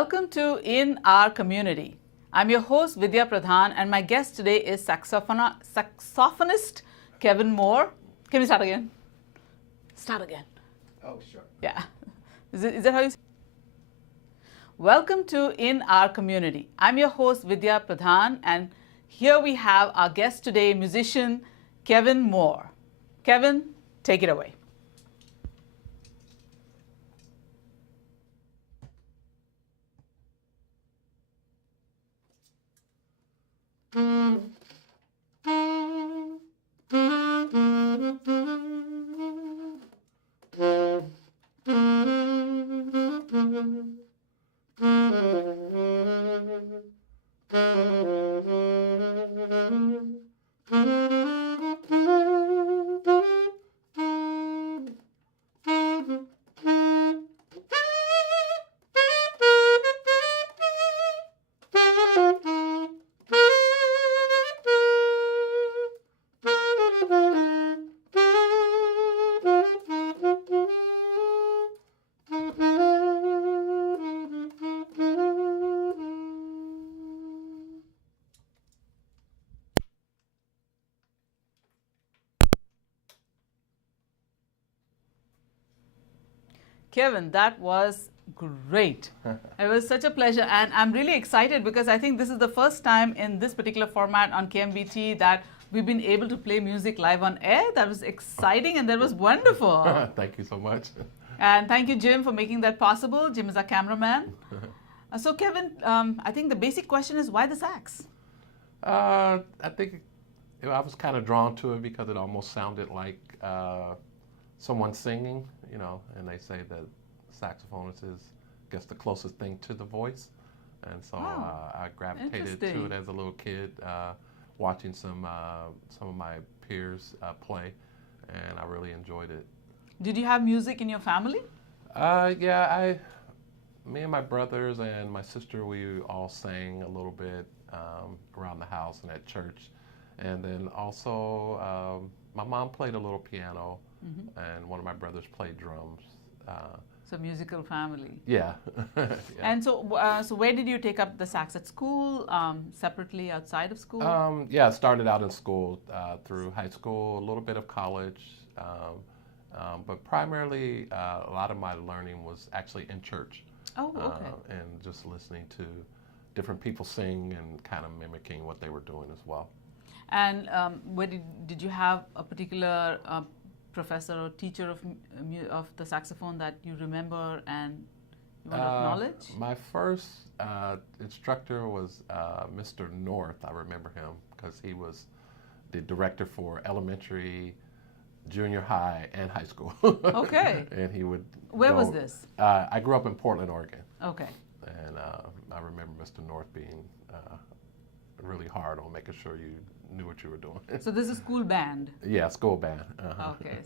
Welcome to In Our Community. I'm your host Vidya Pradhan, and my guest today is saxophonist Kevin Moore. Can we start again? Start again. Oh, sure. Yeah. Is that how you say? Welcome to In Our Community. I'm your host Vidya Pradhan, and here we have our guest today, musician Kevin Moore. Kevin, take it away. Kevin, that was great. It was such a pleasure, and I'm really excited because I think this is the first time in this particular format on KMBT that we've been able to play music live on air. That was exciting and that was wonderful. Thank you so much. And thank you, Jim, for making that possible. Jim is our cameraman. So, Kevin, I think the basic question is why the sax? I think I was kind of drawn to it because it almost sounded like someone singing, and they say that saxophonist is, I guess, the closest thing to the voice. And so I gravitated to it as a little kid, watching some of my peers play, and I really enjoyed it. Did you have music in your family? Me and my brothers and my sister, we all sang a little bit around the house and at church. And then also, my mom played a little piano, and one of my brothers played drums. So musical family. Yeah. Yeah. And so where did you take up the sax? At school, separately outside of school? I started out in school through high school, a little bit of college, but primarily a lot of my learning was actually in church. Oh, okay. And just listening to different people sing and kind of mimicking what they were doing as well. And where did you have a particular professor or teacher of the saxophone that you remember and you want to acknowledge? My first instructor was Mr. North. I remember him because he was the director for elementary, junior high, and high school. Okay. And he would Where was this? I grew up in Portland, Oregon. Okay. And I remember Mr. North being really hard on making sure you knew what you were doing. So this is school band? Yeah, school band. Okay.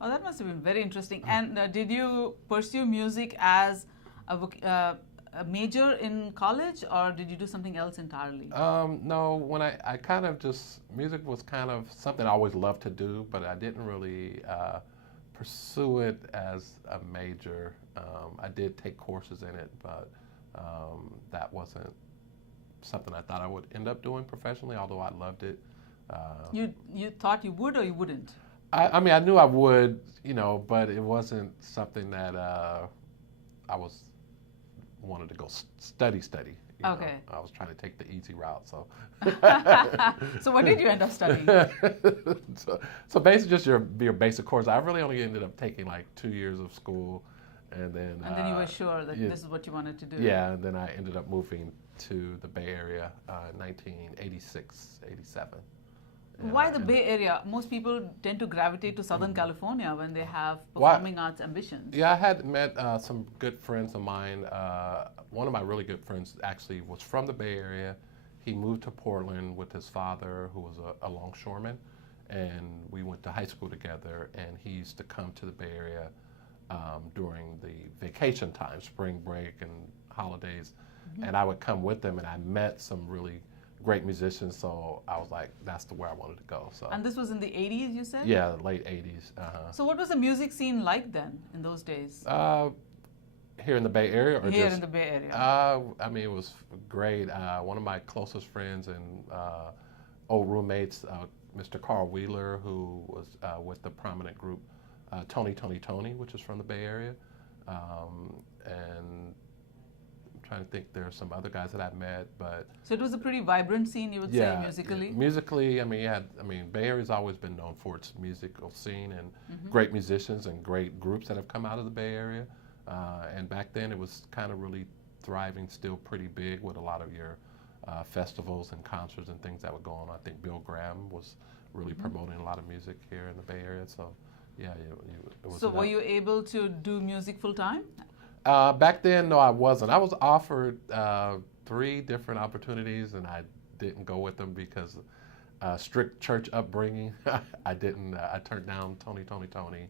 Oh, that must have been very interesting. And did you pursue music as a major in college, or did you do something else entirely? No, when I kind of just, music was kind of something I always loved to do, but I didn't really pursue it as a major. I did take courses in it, but that wasn't something I thought I would end up doing professionally, although I loved it. You thought you would or you wouldn't? I mean, I knew I would, but it wasn't something that I wanted to go study. Okay. I was trying to take the easy route, so. So what did you end up studying? So basically just your basic course. I really only ended up taking like 2 years of school, and then. And then you were sure that this is what you wanted to do. Yeah, and then I ended up moving to the Bay Area in 1986, 87. Why the Bay Area? Most people tend to gravitate to Southern California when they have performing arts ambitions. Yeah, I had met some good friends of mine. One of my really good friends actually was from the Bay Area. He moved to Portland with his father, who was a longshoreman, and we went to high school together, and he used to come to the Bay Area during the vacation time, spring break and holidays, and I would come with them, and I met some really great musicians, so I was like, that's where I wanted to go. So. And this was in the 80s, you said? Yeah, the late 80s. So what was the music scene like then, in those days? Here in the Bay Area, or here just in the Bay Area? I mean, it was great. One of my closest friends and old roommates, Mr. Carl Wheeler, who was with the prominent group Tony, which is from the Bay Area, and I'm trying to think. There are some other guys that I met, but So it was a pretty vibrant scene, you would say, musically. Musically, I mean, Bay Area's always been known for its musical scene and great musicians and great groups that have come out of the Bay Area. And back then, it was kind of really thriving, still pretty big with a lot of your festivals and concerts and things that would go on. I think Bill Graham was really promoting a lot of music here in the Bay Area. So, yeah, it was. So were you able to do music full time? Back then, no, I wasn't. I was offered 3 different opportunities, and I didn't go with them because strict church upbringing. I didn't. I turned down Tony.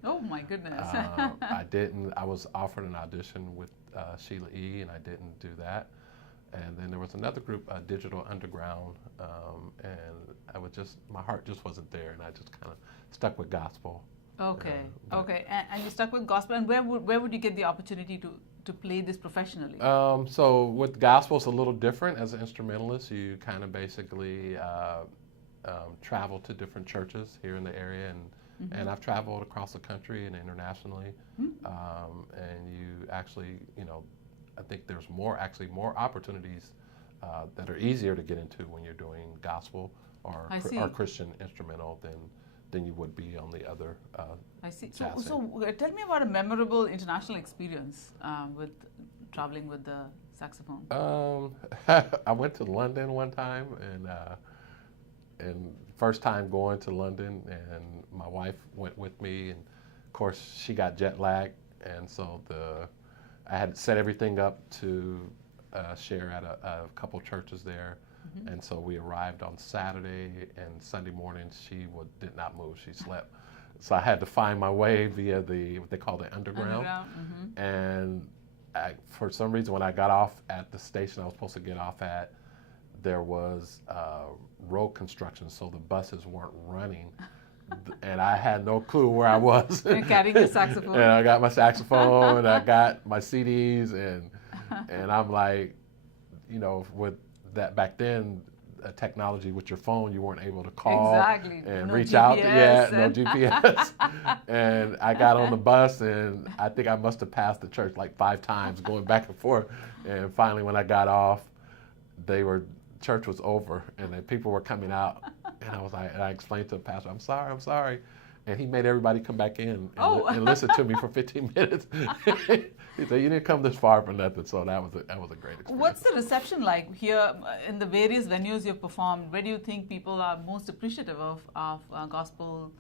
Oh my goodness. I didn't. I was offered an audition with Sheila E., and I didn't do that. And then there was another group, Digital Underground, and my heart just wasn't there, and I just kind of stuck with gospel. Okay, okay, and you stuck with gospel. And where would you get the opportunity to play this professionally? So with gospel, it's a little different. As an instrumentalist, you kind of basically travel to different churches here in the area, and I've traveled across the country and internationally. And you actually, I think there's more opportunities that are easier to get into when you're doing gospel or Christian instrumental than you would be on the other. I see. So tell me about a memorable international experience with traveling with the saxophone. I went to London one time, and first time going to London, and my wife went with me, and of course she got jet lagged, and so I had set everything up to share at a couple churches there. And so we arrived on Saturday, and Sunday morning she did not move. She slept. So I had to find my way via what they call the underground. And for some reason, when I got off at the station I was supposed to get off at, there was road construction, so the buses weren't running. And I had no clue where I was. You're carrying your saxophone. And I got my saxophone, and I got my CDs, and I'm like, with that back then, technology with your phone, you weren't able to call and reach out. No GPS. And I got on the bus, and I think I must have passed the church like 5 times, going back and forth. And finally, when I got off, church was over, and then people were coming out, and I was like, and I explained to the pastor, I'm sorry. And he made everybody come back in and listen to me for 15 minutes. He said, you didn't come this far for nothing. So that was a great experience. What's the reception like here in the various venues you've performed? Where do you think people are most appreciative of gospel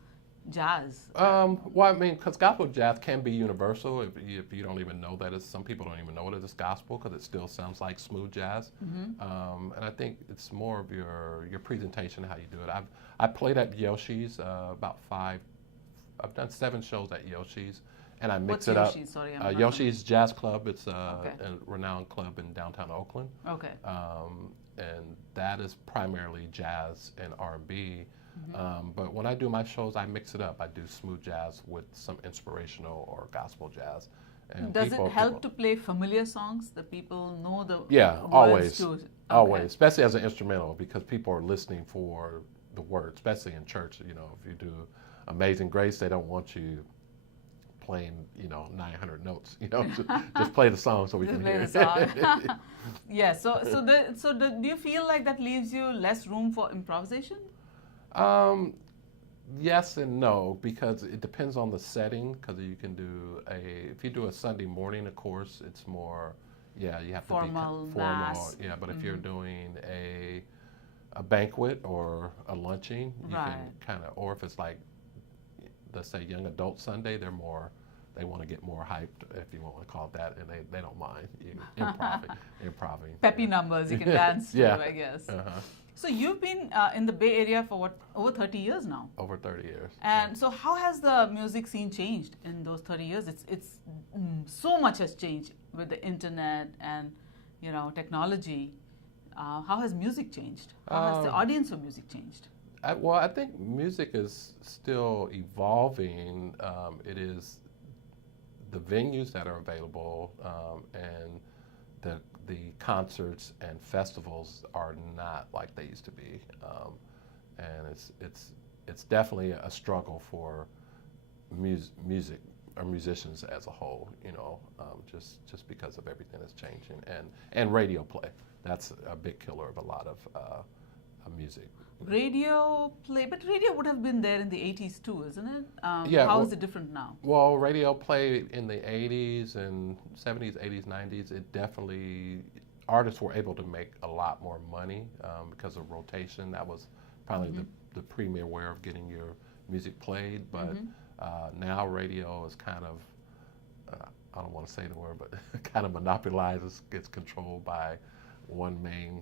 jazz? Well, I mean, because gospel jazz can be universal if you don't even know that some people don't even know that it's gospel because it still sounds like smooth jazz. And I think it's more of your presentation, how you do it. I played at Yoshi's I've done 7 shows at Yoshi's, and I mix it up. Yoshi's? Sorry, Yoshi's Jazz Club. It's a renowned club in downtown Oakland. Okay. And that is primarily jazz and R&B. But when I do my shows, I mix it up. I do smooth jazz with some inspirational or gospel jazz. And does it help to play familiar songs that people know the always, to? Okay. Always, especially as an instrumental, because people are listening for the words, especially in church. If you do Amazing Grace, they don't want you playing 900 notes. Just play the song so we can hear it. Yeah. So do you feel like that leaves you less room for improvisation? Yes and no, because it depends on the setting. Because you can if you do a Sunday morning, of course, it's more, you have to be formal. Yeah, but if you're doing a banquet or a luncheon, you can kind of, or if it's like, let's say Young Adult Sunday, they want to get more hyped, if you want to call it that, and they don't mind improving. Peppy numbers you can dance to, I guess. So you've been in the Bay Area for over 30 years now? Over 30 years. And so how has the music scene changed in those 30 years? It's so much has changed with the internet and technology. How has music changed? How has the audience for music changed? I think music is still evolving. It is the venues that are available and the concerts and festivals are not like they used to be, and it's definitely a struggle for music or musicians as a whole. Just because of everything that's changing, and radio play. That's a big killer of a lot of music. Radio play, but radio would have been there in the 80s too, isn't it? Yeah. How is it different now? Well, radio play in the 80s and 70s, 80s, 90s, it definitely, artists were able to make a lot more money because of rotation. That was probably the premier way of getting your music played. But now radio is kind of, I don't want to say the word, but kind of monopolizes, gets controlled by one main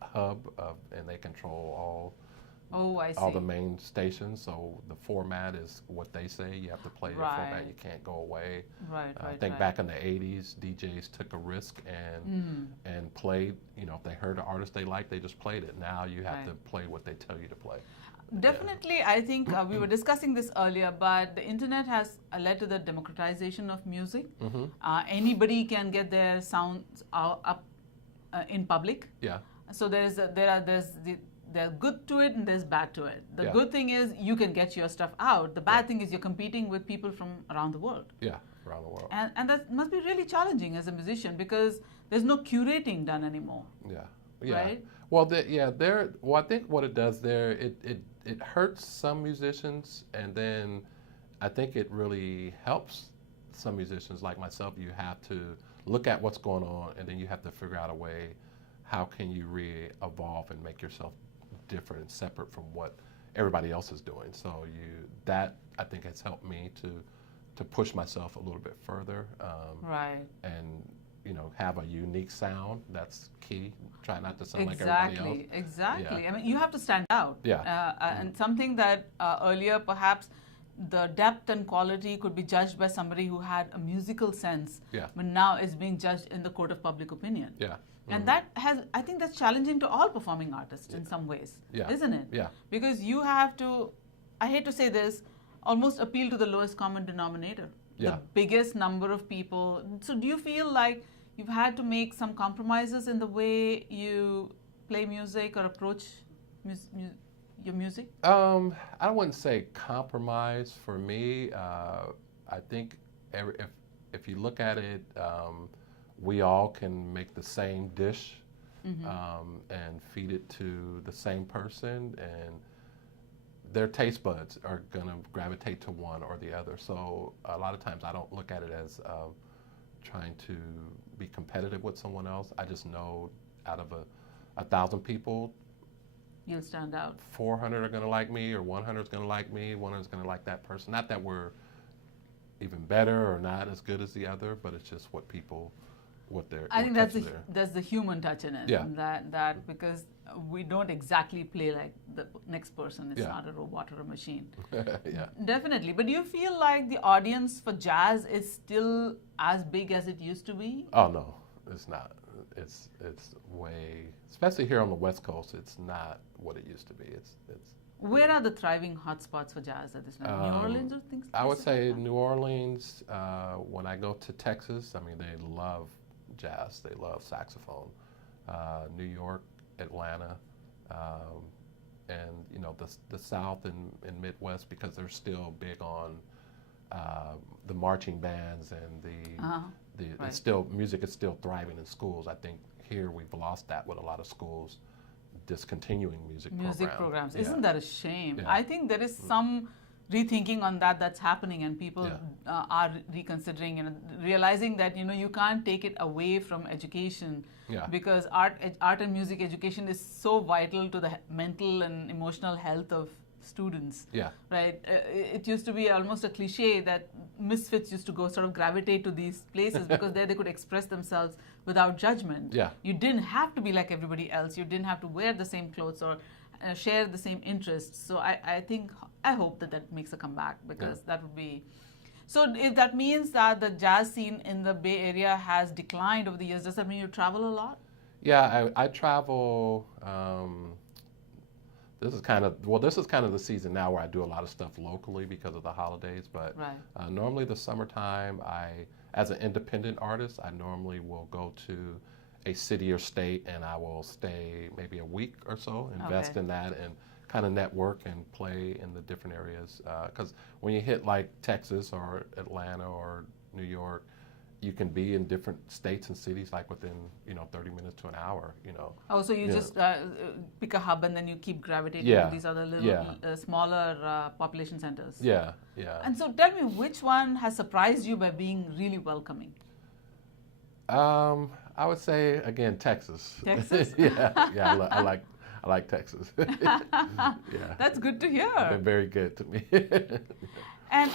hub, and they control all the main stations. So the format is what they say. You have to play your format. You can't go away. I think back in the 80s, DJs took a risk and played. If they heard an artist they liked, they just played it. Now you have to play what they tell you to play. Definitely, I think we were discussing this earlier, but the internet has led to the democratization of music. Anybody can get their sounds up in public. Yeah. So there's good to it and there's bad to it. The good thing is you can get your stuff out. The bad thing is you're competing with people from around the world. Yeah, around the world. And that must be really challenging as a musician because there's no curating done anymore. Yeah. Right? Well, I think what it does there, it hurts some musicians, and then I think it really helps some musicians like myself. You have to look at what's going on, and then you have to figure out a way, how can you re-evolve and make yourself different and separate from what everybody else is doing. So that I think has helped me to push myself a little bit further. And have a unique sound. That's key. Try not to sound like everybody else. Exactly. I mean, you have to stand out. And something that earlier perhaps the depth and quality could be judged by somebody who had a musical sense, but now is being judged in the court of public opinion. And I think that's challenging to all performing artists in some ways, isn't it? Because you have to, I hate to say this, almost appeal to the lowest common denominator. The biggest number of people. So do you feel like you've had to make some compromises in the way you play music or approach your music? I wouldn't say compromise for me. I think if you look at it, we all can make the same dish and feed it to the same person, and their taste buds are going to gravitate to one or the other. So a lot of times I don't look at it as trying to be competitive with someone else. I just know out of 1,000 people, you'll stand out. 400 are going to like me, or 100 is going to like me, 100 is going to like that person. Not that we're even better or not as good as the other, but it's just what people, I think that's the human touch in it. That because we don't exactly play like the next person. It's not a robot or a machine. Definitely. But do you feel like the audience for jazz is still as big as it used to be? Oh no, it's not. It's way, especially here on the West Coast, it's not what it used to be. It's. Where are the thriving hotspots for jazz at this time? New Orleans or things? I would say New Orleans. When I go to Texas, I mean, they love jazz. They love saxophone. New York, Atlanta, and the South and Midwest, because they're still big on the marching bands and it's still, music is still thriving in schools. I think here we've lost that with a lot of schools discontinuing music programs. Isn't that a shame? I think there is some rethinking on that's happening, and people are reconsidering and realizing that you can't take it away from education, because art and music education is so vital to the mental and emotional health of students. Right? It used to be almost a cliche that misfits used to go sort of gravitate to these places because there they could express themselves without judgment. You didn't have to be like everybody else. You didn't have to wear the same clothes or share the same interests. So I hope that makes a comeback, because that would be. So if that means that the jazz scene in the Bay Area has declined over the years, does that mean you travel a lot? Yeah, I travel. this is kind of the season now where I do a lot of stuff locally because of the holidays. But Right. normally the summertime, as an independent artist, I normally will go to a city or state and I will stay maybe a week or so, invest Okay. in that and kind of network and play in the different areas. Because when you hit like Texas or Atlanta or New York, you can be in different states and cities like within 30 minutes to an hour. Oh, so you Yeah. just pick a hub and then you keep gravitating Yeah. to these other little, Yeah. smaller population centers. Yeah, yeah. And so tell me, which one has surprised you by being really welcoming? I would say again Texas. Texas? yeah. I like Texas. Yeah, That's good to hear. been very good to me. And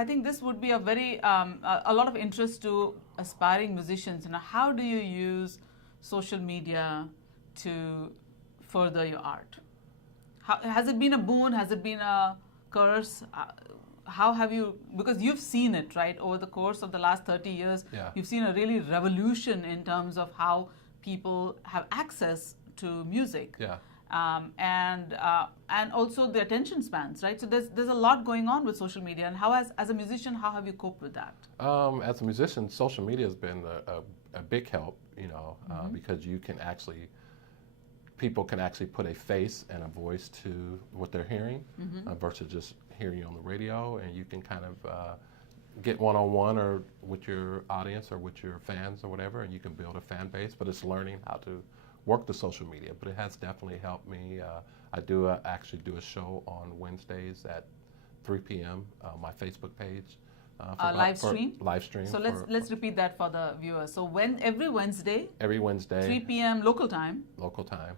I think this would be a very, a lot of interest to aspiring musicians. How do you use social media to further your art? Has it been a boon? Has it been a curse? How have you, because you've seen it, right? Over the course of the last 30 years, Yeah. you've seen a really revolution in terms of how people have access to music. Yeah. And also the attention spans, right? So there's a lot going on with social media. And as a musician, how have you coped with that? As a musician, social media has been a big help, because people can actually put a face and a voice to what they're hearing versus just hearing you on the radio, and you can kind of get one-on-one or with your audience or with your fans or whatever, and you can build a fan base. But it's learning how to work the social media. But it has definitely helped me. I do actually do a show on Wednesdays at 3 p.m. On my Facebook page. Live stream? Live stream. So let's repeat that for the viewers. So every Wednesday, Every Wednesday. 3 p.m. local time. Local time.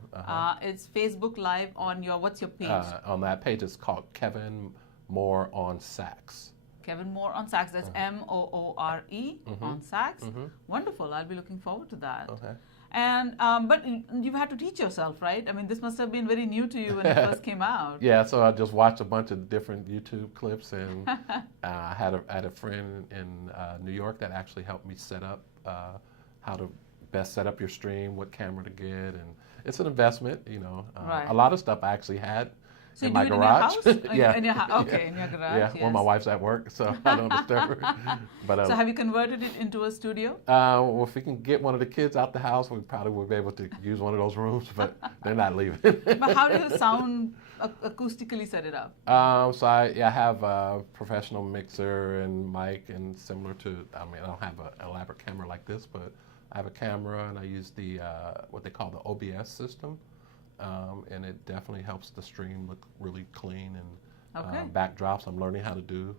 It's Facebook Live on what's your page? On that page, it's called Kevin Moore on Sax. Kevin Moore on sax. That's Moore on sax. Wonderful. I'll be looking forward to that. Okay. And but you've had to teach yourself, right? I mean, this must have been very new to you when it first came out. Yeah, so I just watched a bunch of different YouTube clips, and I had a friend in New York that actually helped me set up how to best set up your stream, what camera to get, and it's an investment, Right. A lot of stuff I actually had So in you my do it garage. in your house? Yeah. In your okay, in your garage. Yeah, yes. when my wife's at work, so I don't disturb her. But So have you converted it into a studio? well, if we can get one of the kids out the house, we probably would be able to use one of those rooms, but they're not leaving. But how do you sound acoustically set it up? So I have a professional mixer and mic, and similar to, I don't have an elaborate camera like this, but I have a camera and I use the what they call the OBS system, and it definitely helps the stream look really clean and Okay. backdrops. I'm learning how to do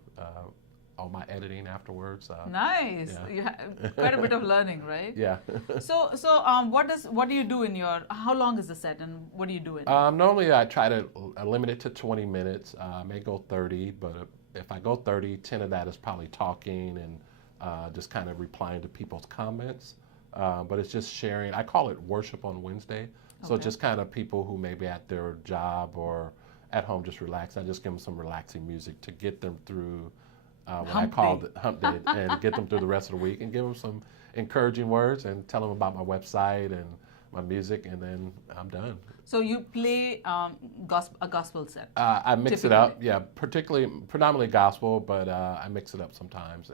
all my editing afterwards. Nice. yeah. You have quite a bit of learning, right? Yeah. So what do you do in your? How long is the set, and what do you do in? Normally I try to limit it to 20 minutes. I may go 30, but if I go 30, 10 of that is probably talking and just kind of replying to people's comments. But it's just sharing. I call it Worship on Wednesday. So Okay. just kind of people who may be at their job or at home just relax. I just give them some relaxing music to get them through what I Hump call day. the hump day and get them through the rest of the week and give them some encouraging words and tell them about my website and my music, and then I'm done. So you play a gospel set. I mix it up, yeah, predominantly gospel, but I mix it up sometimes,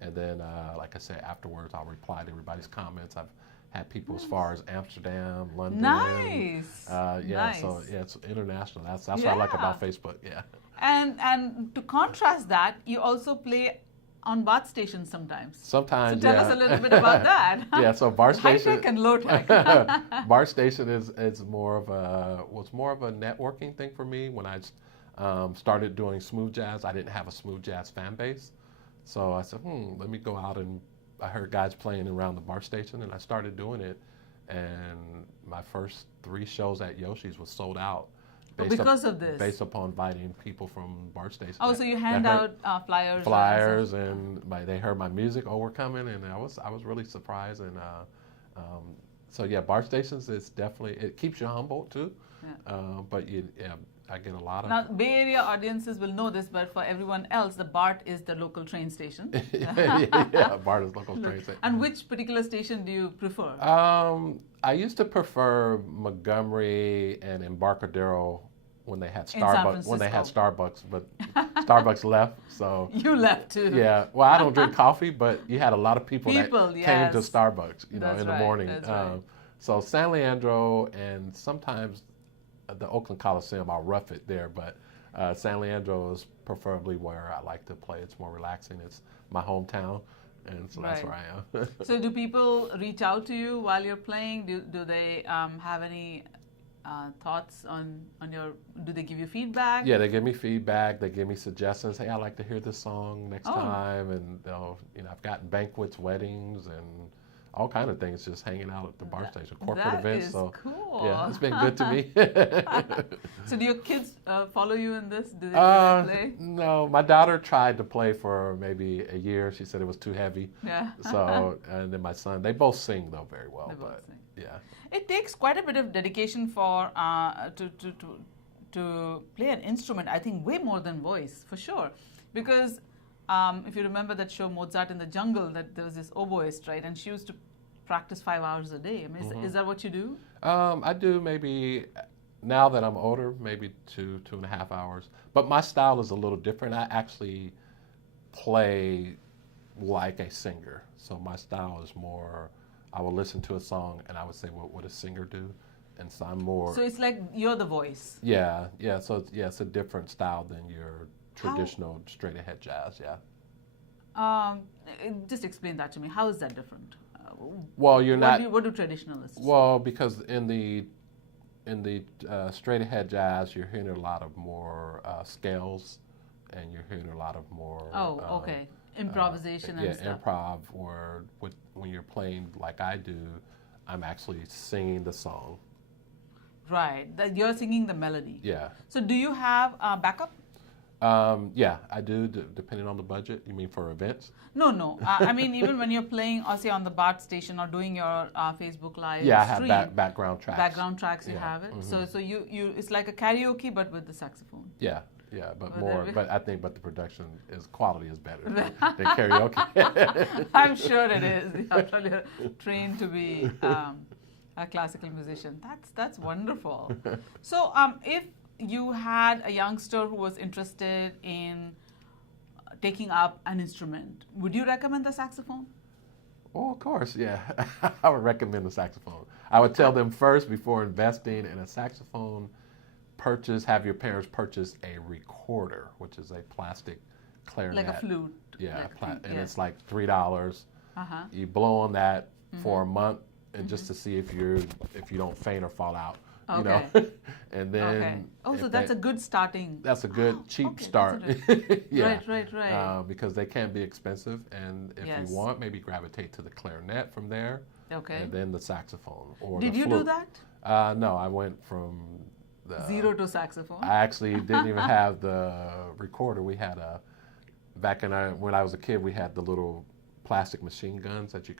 and then like I said, afterwards I'll reply to everybody's comments. I've had people as far as Amsterdam, London. Nice. Yeah, Nice. so yeah, it's international. That's what I like about Facebook. Yeah. And to contrast that, you also play on BART stations sometimes. Sometimes, So tell yeah. us a little bit about that. Yeah, so BART High station. tech and low tech. BART station was more of a networking thing for me. When I started doing smooth jazz, I didn't have a smooth jazz fan base, so I said, let me go out, and I heard guys playing around the BART station, and I started doing it. And my first 3 shows at Yoshi's was sold out. Because of this. Based upon inviting people from BART station. Oh, so you hand out flyers. Flyers, and they heard my music. Oh, we're coming, and I was really surprised. And so yeah, BART stations is definitely, it keeps you humble too. Yeah. But I get a lot of. Now, Bay Area audiences will know this, but for everyone else, the BART is the local train station. Yeah, BART is local train station. And which particular station do you prefer? I used to prefer Montgomery and Embarcadero when they had In San Starbucks. When they had Starbucks, but Starbucks left. So you left too. yeah. Well, I don't drink coffee, but you had a lot of people that yes. came to Starbucks, you know, That's in the right, morning. that's right. So San Leandro and sometimes the Oakland Coliseum, I'll rough it there, but San Leandro is preferably where I like to play. It's more relaxing. It's my hometown, and so that's Right. where I am. So do people reach out to you while you're playing? Do they have any thoughts on your? Do they give you feedback? Yeah, they give me feedback. They give me suggestions. Hey, I'd like to hear this song next time, and they'll, you know, I've gotten banquets, weddings, and all kind of things just hanging out at the bar station, corporate events. Is so cool. yeah, it's been good to me. So do your kids follow you in this? Do they play? No, my daughter tried to play for maybe a year. She said it was too heavy. Yeah. So, and then my son, they both sing though very well. They both But sing. yeah. It takes quite a bit of dedication for to play an instrument. I think way more than voice, for sure, because if you remember that show Mozart in the Jungle, that there was this oboist, right, and she used to practice 5 hours a day. I mean, is that what you do? I do maybe, now that I'm older, maybe 2.5 hours. But my style is a little different. I actually play like a singer. So my style is more, I will listen to a song and I would say, what would a singer do? And so I'm more. So it's like you're the voice. Yeah. So it's a different style than your traditional straight ahead jazz. Yeah. Just explain that to me. How is that different? Well, you're not. What do traditionalists? Well, because in the straight ahead jazz, you're hearing a lot of more scales, and you're hearing a lot of more. Oh, okay. Improvisation and yeah, stuff. improv. Or when you're playing like I do, I'm actually singing the song. Right. That you're singing the melody. Yeah. So do you have backup? Yeah, I do, depending on the budget. You mean for events? No. I mean, even when you're playing, or say on the BART station or doing your Facebook Live Yeah, I stream, have background tracks. background tracks, you Yeah, have it. So you it's like a karaoke, but with the saxophone. Yeah, but Whatever. but I think the production quality is better than karaoke. I'm sure it is. After you're trained to be a classical musician, that's wonderful. So if you had a youngster who was interested in taking up an instrument, would you recommend the saxophone? Oh, of course, yeah. I would recommend the saxophone. I would tell them first, before investing in a saxophone, have your parents purchase a recorder, which is a plastic clarinet. Like a flute. Yeah, like and it's like $3. Uh-huh. You blow on that for a month, and just to see if you don't faint or fall out. You know, and then. Okay. Oh, so that's a good starting. That's a good cheap start. Yeah. Right. Because they can be expensive, and if you want, maybe gravitate to the clarinet from there. Okay. And then the saxophone or Did the you flute. do that? No, I went from the Zero to saxophone. I actually didn't even have the recorder. We had when I was a kid, we had the little plastic machine guns that you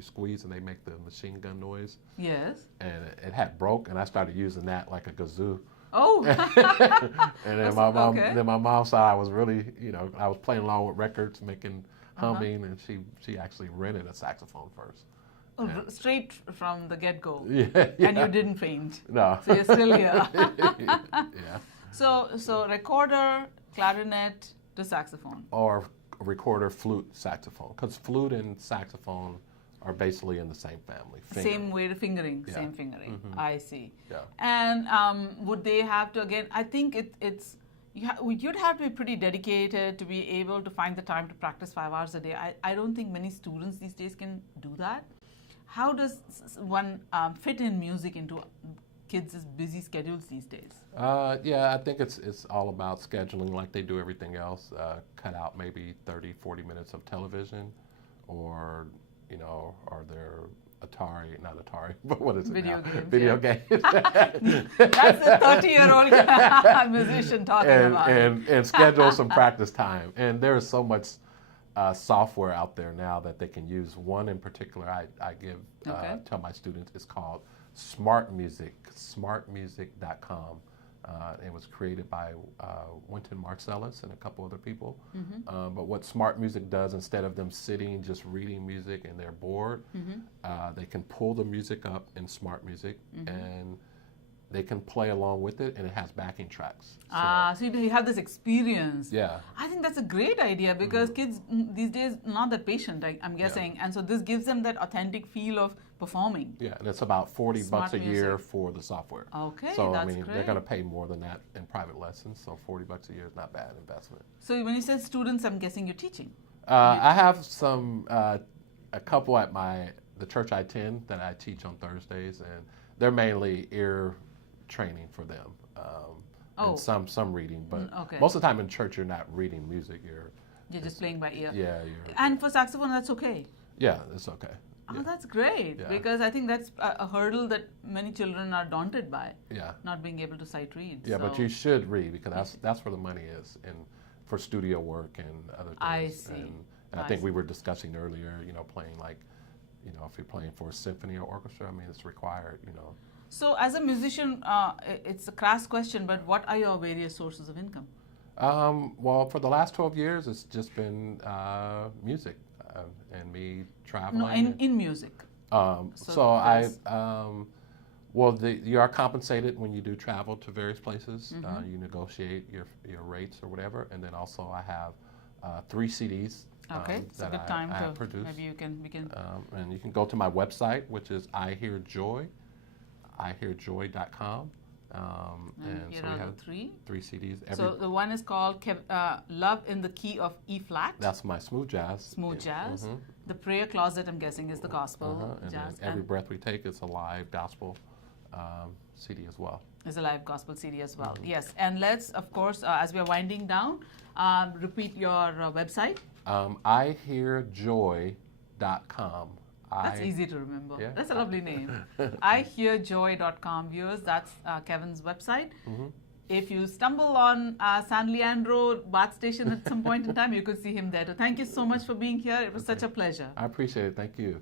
squeeze and they make the machine gun noise. Yes. And it had broke, and I started using that like a kazoo. Oh. And then my mom saw I was really, I was playing along with records, making humming, and she actually rented a saxophone first. Oh, straight from the get-go. Yeah. And you didn't faint. No. So you're still here. Yeah. So recorder, clarinet to saxophone. Or recorder, flute, saxophone. Because flute and saxophone are basically in the same family. Same way to fingering, Yeah. same fingering. Mm-hmm. I see. Yeah. And would they have to, again, I think you'd have to be pretty dedicated to be able to find the time to practice 5 hours a day. I don't think many students these days can do that. How does one fit in music into kids' busy schedules these days? Yeah, I think it's all about scheduling like they do everything else. Cut out maybe 30, 40 minutes of television, or their not Atari, but what is it Video now? games. Video games. That's the 30-year-old musician talking about it. And schedule some practice time. And there is so much software out there now that they can use. One in particular I give tell my students is called Smart Music, smartmusic.com. It was created by Wynton Marsalis and a couple other people. But what smart music does, instead of them sitting just reading music and they're bored, they can pull the music up in smart music and they can play along with it, and it has backing tracks. So you have this experience. Yeah. I think that's a great idea because kids these days not that patient, I'm guessing, and so this gives them that authentic feel of performing. Yeah, and it's about 40 bucks a year for the software. Okay, so that's I mean, great. they're going to pay more than that in private lessons, so 40 bucks a year is not bad investment. So when you said students, I'm guessing you're teaching. I have some a couple at the church I attend that I teach on Thursdays, and they're mainly ear training for them, and some reading, but most of the time in church you're not reading music, you're just playing by ear. Yeah. And for saxophone, that's okay? Yeah, it's okay. Oh, that's great, because I think that's a hurdle that many children are daunted by, not being able to sight read. Yeah, but you should read, because that's where the money is, and for studio work and other things. I see. And I think we were discussing earlier, playing if you're playing for a symphony or orchestra, I mean, it's required, So as a musician, it's a crass question, but what are your various sources of income? Well, for the last 12 years, it's just been music and me traveling. No, in music. You are compensated when you do travel to various places. You negotiate your rates or whatever, and then also I have 3 CDs. Okay, it's a good time to produce. Maybe we can. And you can go to my website, which is ihearjoy.com. And so we have 3 CDs. So the one is called Love in the Key of E Flat. That's my smooth jazz. Smooth jazz. The Prayer Closet, I'm guessing, is the gospel jazz. And Every Breath We Take is a live gospel CD as well. Is a live gospel CD as well. Yes. And let's, of course, as we are winding down, repeat your website. ihearjoy.com. That's easy to remember. Yeah. That's a lovely name. ihearjoy.com. Viewers, that's Kevin's website. If you stumble on San Leandro Bath Station at some point in time, you could see him there. So thank you so much for being here. It was such a pleasure. I appreciate it. Thank you.